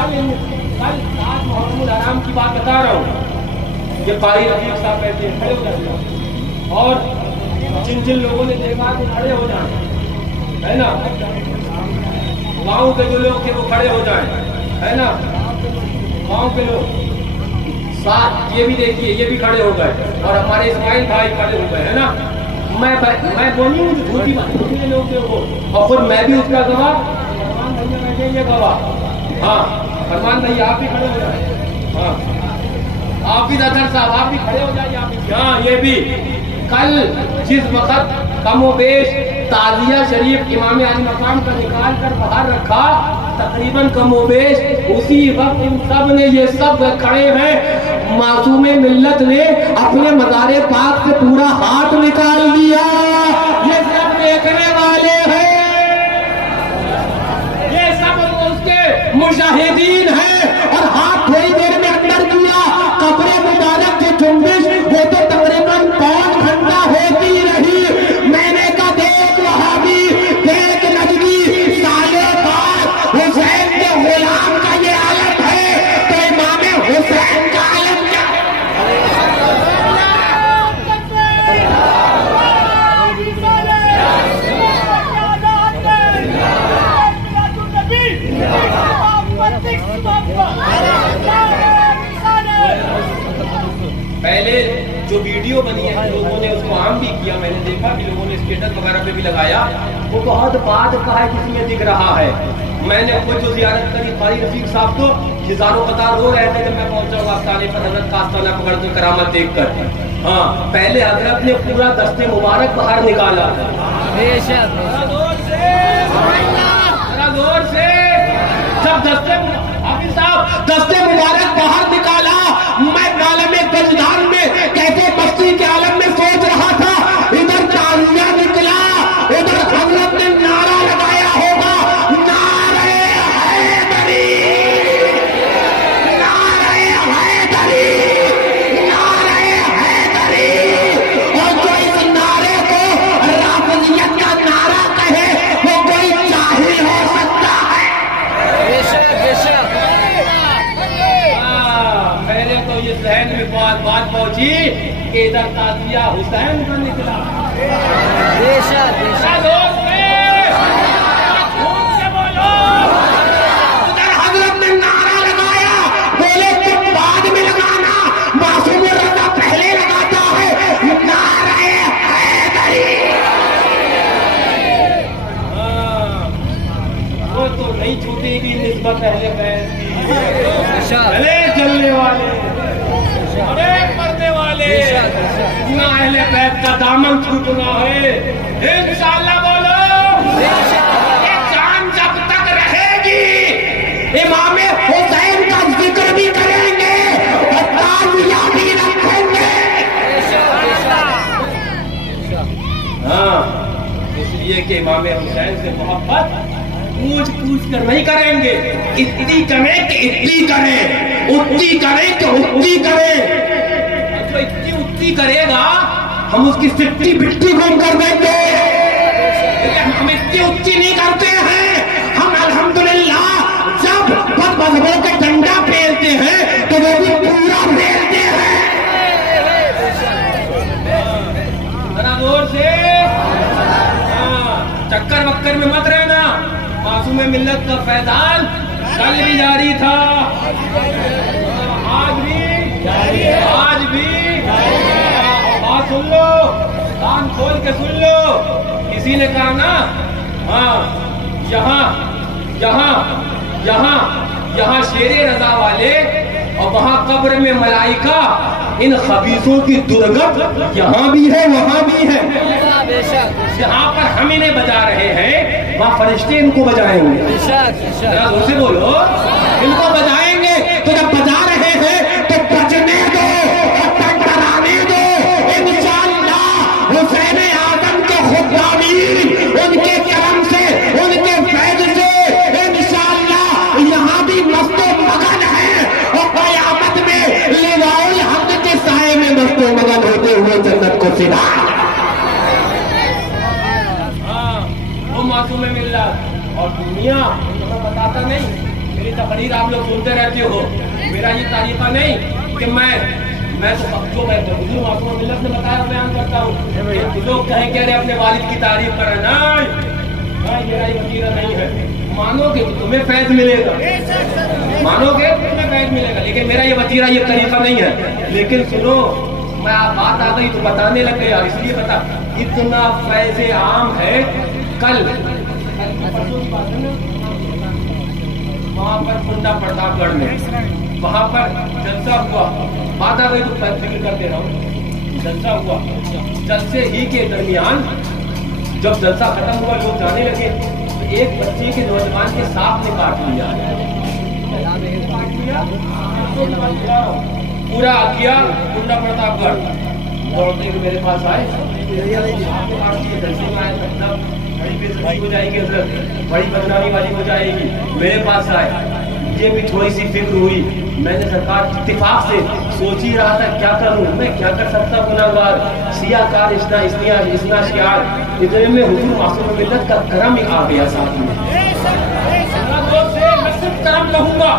कल आज मुहर्रमुल हराम की बात बता रहा हूँ। ये कारी रफीक साहब कहते हैं खड़े हो जाए, और जिन जिन लोगों ने देखा कि खड़े हो जाए, है ना, गांव के जो लोग थे वो खड़े हो जाए, है ना, गांव के लोग साथ, ये भी देखिए ये भी खड़े हो गए, और हमारे इस्माइल भाई खड़े हो गए, है ना। मैं बोली हूँ झूठी बात, लोग वो, और फिर मैं भी उसका गवाह, फरमान भैया बैठेंगे गवाह। हाँ फरमान भैया आप भी खड़े हो जाए, हाँ आप भी अजहर साहब आप भी खड़े हो जाइए, आप भी। हाँ ये भी कल जिस वक्त कमोबेश ताजिया शरीफ इमाम आली मकाम का निकाल कर बाहर रखा, तकरीबन कमोबेश उसी वक्त इन सब ने, ये सब खड़े हैं, मासूमे मिल्लत ने अपने मज़ारे पाक से पूरा हाथ निकाल दिया। ये सब देखने वाले हैं, ये सब उसके मुजाहिदीन हैं, और हाथ थोड़ी देर में अंदर किया, कब्र मुबारक की जुम्बिश वो तो तकरीबन 5 घंटा होती रही। मैंने कहा देख वहाबी, देख नजदी, साले बाद हुसैन के गुलाम का ये आलम है, तो इमाम हुसैन का आलम क्या? पहले जो वीडियो बनी है लोगों ने उसको आम भी किया, मैंने देखा कि लोगों ने स्टेटस वगैरह पे भी लगाया, वो बहुत बात का है किसी में दिख रहा है। मैंने खुद जो जियारत करी कारी रफीक साहब को, हजारों कतार रो रहे थे जब मैं पहुंचा आस्थाने पर, हजरत का आस्थाना पकड़ के करामत देख कर। हाँ पहले हजरत ने पूरा दस्ते मुबारक बाहर निकाला, जोर से जब दस्ते मुबारक बाहर निकाला, मैं आलम गजदान में कैसे बस्ती के आलम में सोच रहा था, इधर ताजिया निकला, उधर हजरत ने नारा लगाया होगा, नारे हैदरी, नारे हैदरी, नारे हैदरी। और जो इस नारे को राफजियत का नारा कहे वो कोई जाहिल हो सकता है। पहले तो ये जहन में बात पहुंची कि इधर ताजिया हुसैन का निकला, उधर हजरत ने नारा लगाया, बोले तुम बाद में लगाना, मासूम रजा पहले लगाता है, नारे हैदरी। वो तो नहीं छूटेगी निस्बत अहले बैत की, अरे चलने वाले, अरे मरने वाले, ना अहले बैत का दामन छूटना है इंशाअल्लाह। बोलो ये जान जब तक रहेगी इमाम हुसैन का जिक्र भी करेंगे और ताजिया भी रखेंगे। हाँ इसलिए कि इमाम हुसैन से मोहब्बत पूछ कर नहीं करेंगे, इतनी करें कि इतनी करें, उतनी करें कि उतनी करें। जो इतनी उतनी करेगा हम उसकी सिट्टी बिट्टी गुम कर देंगे। हम इतनी उतनी नहीं करते हैं, हम अल्हम्दुलिल्लाह जब मजहबों का डंडा फेरते हैं तो वो भी पूरा फेरते हैं। जरा जोर से, चक्कर वक्कर में मत रहना। मासूमे मिल्लत का फैजान कल भी जारी था, आज भी जारी है, आज भी। बात सुन लो, कान खोल के सुन लो। किसी ने कहा ना, हाँ यहाँ यहाँ यहाँ यहाँ शेरे रजा वाले और वहाँ कब्र में मलाइका, इन खबीसों की दुर्गत यहाँ भी है वहाँ भी है। जहाँ पर हम इन्हें बजा रहे हैं वहाँ फरिश्ते इनको बजाएंगे। उसे बोलो इनको बजाएंगे, तो जब बजा रहे हैं तो बजने दो, टकराने दो। इंशाअल्लाह हुसैन आदम के खुदामीन उनके करम से, उनके फैज से इंशाअल्लाह यहाँ भी मस्तो मगन है, और क़यामत में लिवाउल हक़ के साए में मस्तो मगन होते हुए जन्नत को सिना। मासूमे मिल्लत और दुनिया, मैं बताता नहीं, मेरे ये तकरीर आप लोग सुनते रहते हो, मेरा ये तरीका नहीं कि मैं तो जो हुजूर मासूम मिल्लत ने बताया बयान करता हूँ। लोग कहें कह रहे अपने वालिद की तारीफ कर रहे, नहीं मेरा ये वजीरा नहीं है। मानोगे तो तुम्हें फैज मिलेगा, मानोगे तो तुम्हें फैज मिलेगा, लेकिन मेरा ये वजीरा ये तरीका नहीं है। लेकिन सुनो, मैं आप बात आ गई तो बताने लग गया, इसलिए बता, इतना फैज आम है। कल वहां पर कुंडा प्रतापगढ़ में वहां पर जलसा हुआ, बात आ गई तो जिक्र करते रहो। जलसा हुआ, जलसे ही के दरमियान जब जलसा खत्म हुआ, लोग जाने लगे तो एक बच्चे के नौजवान के सांप ने काट लिया, पूरा किया कुंडा प्रतापगढ़। दौड़ते हुए मेरे पास आए, बड़ी बेइज्जती हो जाएगी हजरत, बड़ी बदनामी वाली हो जाएगी। मेरे पास आए, मुझे भी थोड़ी सी फिक्र हुई। मैंने सरकार इत्तेफाक से सोच ही रहा था क्या करूं, मैं क्या कर सकता, गुनाहगार सियाकार इतना शियार, इतने में हुजूर मासूम मिल्लत का करम ही आ गया साथ में। मैं सिर्फ करम कहूंगा,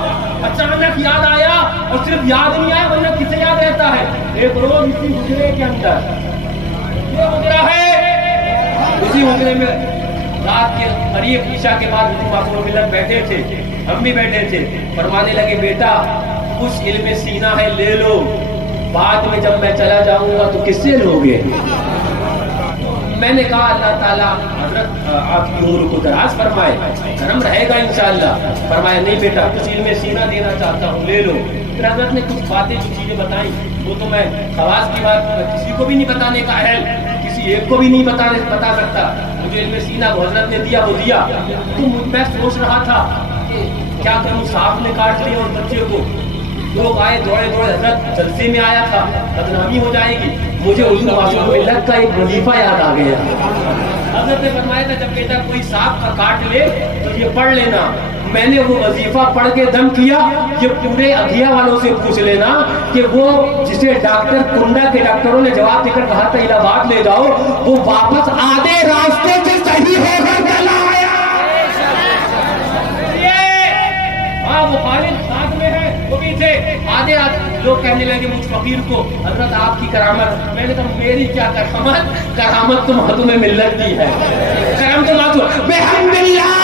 अचानक याद आया, और सिर्फ याद नहीं आया वरना किसे याद रहता है। एक रोज इसी हुजरे के अंदर ये हुजरा है, उसी हुजरे में रात के करीब ईशा के बाद हुजूर मासूम मिल्लत बैठे थे, हम भी बैठे थे। फरमाने लगे, बेटा कुछ इल्म सीना है ले लो, बाद में जब मैं चला जाऊंगा तो किससे लोगे। मैंने कहा अल्लाह ताला हजरत आपकी उम्र को दराज फरमाए, करम रहेगा इंशाअल्लाह। फरमाया नहीं बेटा, कुछ इल्म सीना देना चाहता हूँ, ले लो। फिर हजरत ने कुछ बातें जो चीजें बताई, वो तो मैं खवास की बात किसी को भी नहीं बताने का है, किसी एक को भी नहीं बता सकता। मुझे इल्म सीना हजरत ने दिया, वो दिया। तो मैं सोच रहा था कि क्या करूँ, सांप ने काट लिया उस बच्चे को। लोग आए दौड़े हजरत जलसे में आया था, बदनामी हो जाएगी। मुझे हुजूर मासूम मिल्लत का एक वजीफा याद आ गया। हजरत ने फरमाया था, जब बेटा कोई सांप का काट ले तो ये पढ़ लेना। मैंने वो वजीफा पढ़ के दम किया। ये पूरे अघिया वालों से पूछ लेना कि वो जिसे डॉक्टर कुंडा के डॉक्टरों ने जवाब देकर कहा था इलाहाबाद ले जाओ, वो वापस आधे रास्ते से सही होकर चला आया। हाँ, वो खालिद साथ में है, वो भी थे। आधे लोग कहने लगे मुझ फकीर को, हजरत आपकी करामत। मैंने कहा मेरी क्या करामत, करामत तो मासूम मिल्लत की है। करम तो मासूम बेहमदुल्लाह,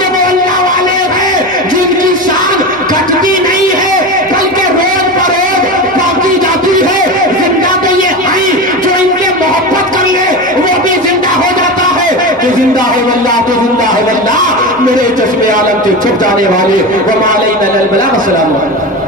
ये वो अल्लाह वाले हैं जिनकी शान घटती नहीं है बल्कि रोज बरोज बढ़ती जाती है। जिंदा तो ये हैं जो इनके मोहब्बत कर ले वो भी जिंदा हो जाता है। तो जिंदा है वल्लाह, तो जिंदा है वल्लाह, मेरे चश्मे आलम से छुप जाने वाले। व मालैना अल बलाग। अस्सलामु अलैकुम।